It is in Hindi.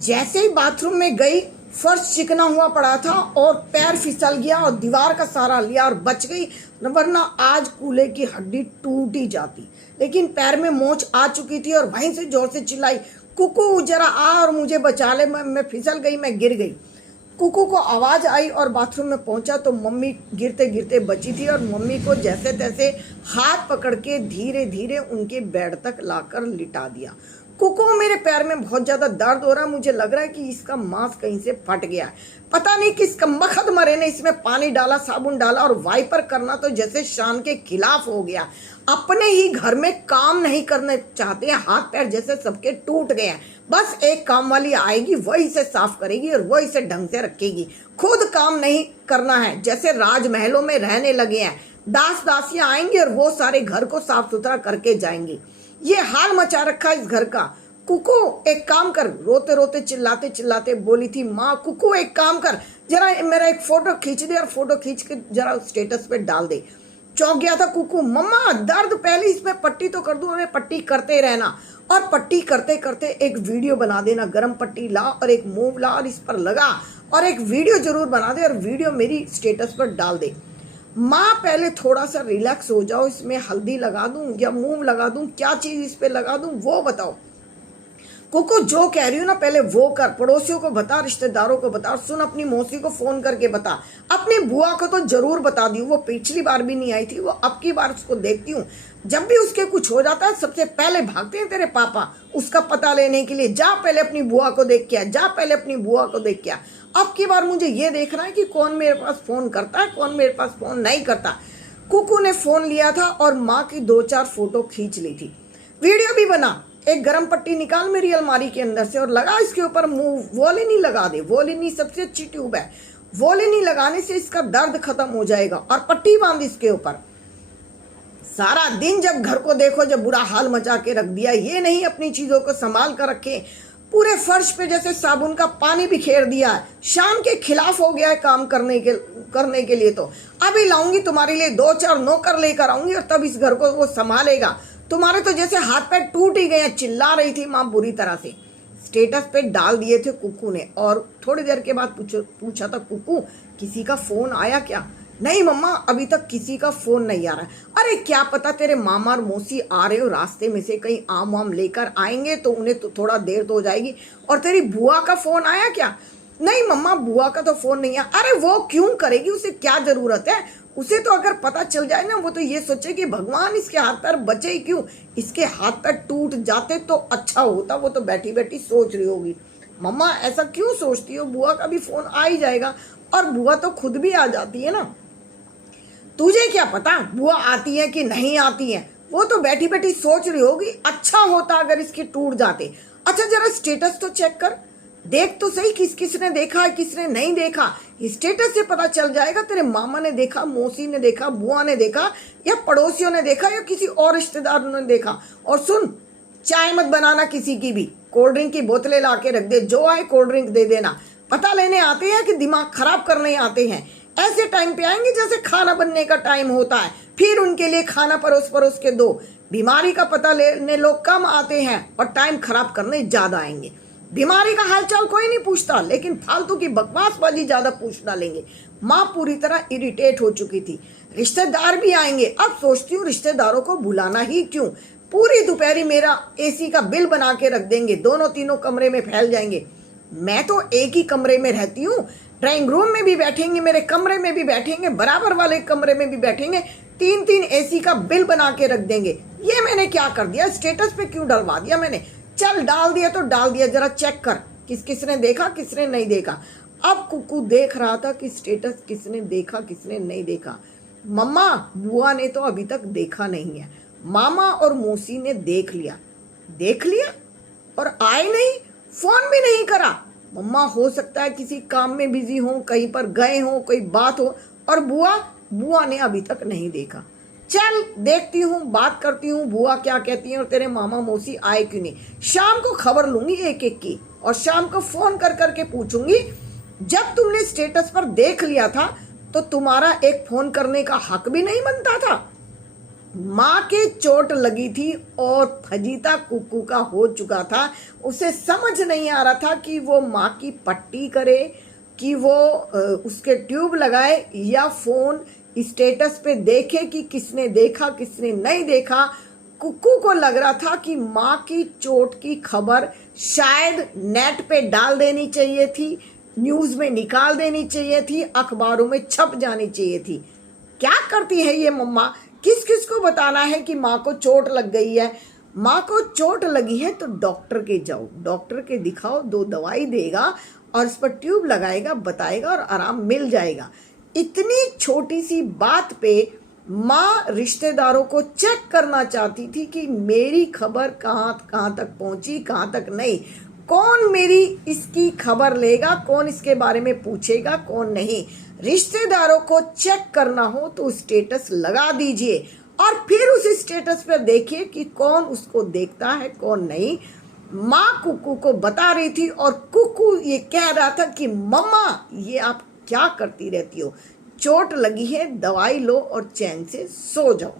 जैसे ही बाथरूम में गई, फर्श चिकना हुआ पड़ा था और पैर फिसल गया और दीवार का सहारा लिया और बच गई, वरना आज कूल्हे की हड्डी टूट ही जाती। लेकिन पैर में मोच आ चुकी थी और वहीं से जोर से चिल्लाई, कुकू जरा आ और मुझे बचा ले, मैं फिसल गई, मैं गिर गई। कुकू को आवाज़ आई और बाथरूम में पहुंचा तो मम्मी गिरते गिरते बची थी और मम्मी को जैसे तैसे हाथ पकड़ के धीरे धीरे उनके बेड तक लाकर लिटा दिया। कुकू, मेरे पैर में बहुत ज़्यादा दर्द हो रहा है, मुझे लग रहा है कि इसका मांस कहीं से फट गया है। पता नहीं किस कमबख्त मरे ने इसमें पानी डाला, साबुन डाला और वाइपर करना तो जैसे शान के खिलाफ हो गया। अपने ही घर में काम नहीं करने चाहते हैं, हाथ पैर जैसे सबके टूट गए हैं। बस एक काम वाली आएगी, वही इसे साफ करेगी और वही इसे ढंग से रखेगी। खुद काम नहीं करना है, जैसे राजमहलों में रहने लगे हैं। दास दासियां आएंगी और वो सारे घर को साफ सुथरा करके जाएंगी। ये हाल मचा रखा इस घर का। कुकू एक काम कर, रोते रोते चिल्लाते चिल्लाते बोली थी माँ, कुकू एक काम कर, जरा मेरा एक फोटो खींच दे और फोटो खींच के जरा स्टेटस पे डाल दे। चौंक गया था कुकू, मम्मा दर्द, पहले इसमें पट्टी तो कर दूं, हमें पट्टी करते रहना और पट्टी करते करते एक वीडियो बना देना, गरम पट्टी ला और एक मूव ला और इस पर लगा और एक वीडियो जरूर बना दे और वीडियो मेरी स्टेटस पर डाल दे। माँ पहले थोड़ा सा रिलैक्स हो जाओ, इसमें हल्दी लगा दूं या मूव लगा दूं, क्या चीज इस पे लगा दूं वो बताओ। कुकू जो कह रही हूँ ना पहले वो कर, पड़ोसियों को बता, रिश्तेदारों को बता, और सुन अपनी मौसी को फोन करके बता, अपनी बुआ को तो जरूर बता दी। वो पिछली बार भी नहीं आई थी, वो अब की बार उसको देखती हूँ, जब भी उसके कुछ हो जाता है सबसे पहले भागते हैं तेरे पापा उसका पता लेने के लिए। जा पहले अपनी बुआ को देख के आ, जा पहले अपनी बुआ को देख के आ। अब की बार मुझे ये देखना है कि कौन मेरे पास फोन करता है, कौन मेरे पास फोन नहीं करता। कुकू ने फोन लिया था और माँ की 2-4 फोटो खींच ली थी, वीडियो भी बना। एक गरम पट्टी निकाल मेरी अलमारी के अंदर से और लगा इसके ऊपर मुंह, वोलिनी लगा दे, वोलिनी सबसे अच्छी ट्यूब है, वोलिनी लगाने से इसका दर्द खत्म हो जाएगा और पट्टी बांध इसके ऊपर। सारा दिन जब घर को देखो, जब बुरा हाल मचा के रख दिया, ये नहीं अपनी चीजों को संभाल कर रखे, पूरे फर्श पे जैसे साबुन का पानी बिखेर दिया है, शान के खिलाफ हो गया है काम करने के लिए। तो अभी लाऊंगी तुम्हारे लिए 2-4 नौकर लेकर आऊंगी और तब इस घर को वो संभालेगा। तुम्हारे तो जैसे हाथ पैर टूट ही गए। चिल्ला रही थी माँ बुरी तरह से। स्टेटस पे डाल दिए थे कुकू ने और थोड़ी देर के बाद पूछा था, कुकू किसी का फोन आया क्या? नहीं मम्मा, अभी तक किसी का फोन नहीं आ रहा है। अरे क्या पता तेरे मामा और मौसी आ रहे हो, रास्ते में से कहीं आम वाम लेकर आएंगे तो उन्हें तो थोड़ा देर तो हो जाएगी। और तेरी बुआ का फोन आया क्या? नहीं मम्मा, बुआ का तो फोन नहीं आया। अरे वो क्यों करेगी, उसे क्या जरूरत है? उसे तो अगर पता चल जाए ना, वो तो ये सोचे कि भगवान इसके हाथ पैर बचे ही क्यों, इसके हाथ पैर टूट जाते तो अच्छा होता। वो तो बैठी बैठी सोच रही होगी। मम्मा ऐसा क्यों सोचती हो, बुआ का भी फोन आ ही जाएगा और बुआ तो खुद भी आ जाती है ना। तुझे क्या पता बुआ आती है कि नहीं आती है, वो तो बैठी बैठी सोच रही होगी अच्छा होता अगर इसके टूट जाते। अच्छा जरा स्टेटस तो चेक कर, देख तो सही किस किसने देखा है किसने नहीं देखा। स्टेटस से पता चल जाएगा तेरे मामा ने देखा, मौसी ने देखा, बुआ ने देखा या पड़ोसियों ने देखा या किसी और रिश्तेदार ने देखा। और सुन, चाय मत बनाना किसी की भी, कोल्ड ड्रिंक की बोतलें ला के रख दे, जो आए कोल्ड ड्रिंक दे देना। पता लेने आते हैं कि दिमाग खराब करने आते हैं। ऐसे टाइम पे आएंगे जैसे खाना बनने का टाइम होता है, फिर उनके लिए खाना परोस परोस के दो। बीमारी का पता लेने लोग कम आते हैं और टाइम खराब करने ज्यादा आएंगे। बीमारी का हालचाल कोई नहीं पूछता, लेकिन फालतू की बकवास बाजी ज्यादा पूछ डालेंगे। माँ पूरी तरह इरिटेट हो चुकी थी। रिश्तेदार भी आएंगे, अब सोचती हूँ रिश्तेदारों को बुलाना ही क्यों। पूरी दोपहरी मेरा एसी का बिल बना के रख देंगे, दोनों तीनों कमरे में फैल जाएंगे। मैं तो एक ही कमरे में रहती हूँ, ड्राइंग रूम में भी बैठेंगे, मेरे कमरे में भी बैठेंगे, बराबर वाले कमरे में भी बैठेंगे, 3-3 एसी का बिल बना के रख देंगे। ये मैंने क्या कर दिया, स्टेटस पे क्यों डलवा दिया मैंने? चल डाल दिया तो डाल दिया, जरा चेक कर किसने देखा किसने नहीं देखा। अब कुकू देख रहा था कि स्टेटस किसने देखा किसने नहीं देखा। मम्मा बुआ ने तो अभी तक देखा नहीं है, मामा और मौसी ने देख लिया और आए नहीं, फोन भी नहीं करा। मम्मा हो सकता है किसी काम में बिजी हो, कहीं पर गए हो, कोई बात हो। और बुआ ने अभी तक नहीं देखा। चल देखती हूँ, बात करती हूँ, बुआ क्या कहती है और तेरे मामा मौसी आए क्यों नहीं। शाम को खबर लूंगी एक एक की और शाम को फोन कर करके पूछूंगी, जब तुमने स्टेटस पर देख लिया था तो तुम्हारा एक फोन करने का हक भी नहीं बनता था? माँ के चोट लगी थी और फजीता कुक्कू का हो चुका था। उसे समझ नहीं आ रहा था कि वो माँ की पट्टी करे, कि वो उसके ट्यूब लगाए या फ़ोन स्टेटस पे देखे कि किसने देखा किसने नहीं देखा। कुक्कू को लग रहा था कि माँ की चोट की खबर शायद नेट पे डाल देनी चाहिए थी, न्यूज़ में निकाल देनी चाहिए थी, अखबारों में छप जानी चाहिए थी। क्या करती है ये मम्मा, किस किस को बताना है कि माँ को चोट लग गई है। माँ को चोट लगी है तो डॉक्टर के जाओ, डॉक्टर के दिखाओ, 2 दवाई देगा और इस पर ट्यूब लगाएगा, बताएगा और आराम मिल जाएगा। इतनी छोटी सी बात पे माँ रिश्तेदारों को चेक करना चाहती थी कि मेरी खबर कहाँ कहाँ तक पहुँची, कहाँ तक नहीं, कौन मेरी इसकी खबर लेगा, कौन इसके बारे में पूछेगा, कौन नहीं। रिश्तेदारों को चेक करना हो तो स्टेटस लगा दीजिए और फिर उस स्टेटस पर देखिए कि कौन उसको देखता है कौन नहीं। माँ कुक्कू को बता रही थी और कुक्कू ये कह रहा था कि मम्मा ये आप क्या करती रहती हो, चोट लगी है, दवाई लो और चैन से सो जाओ।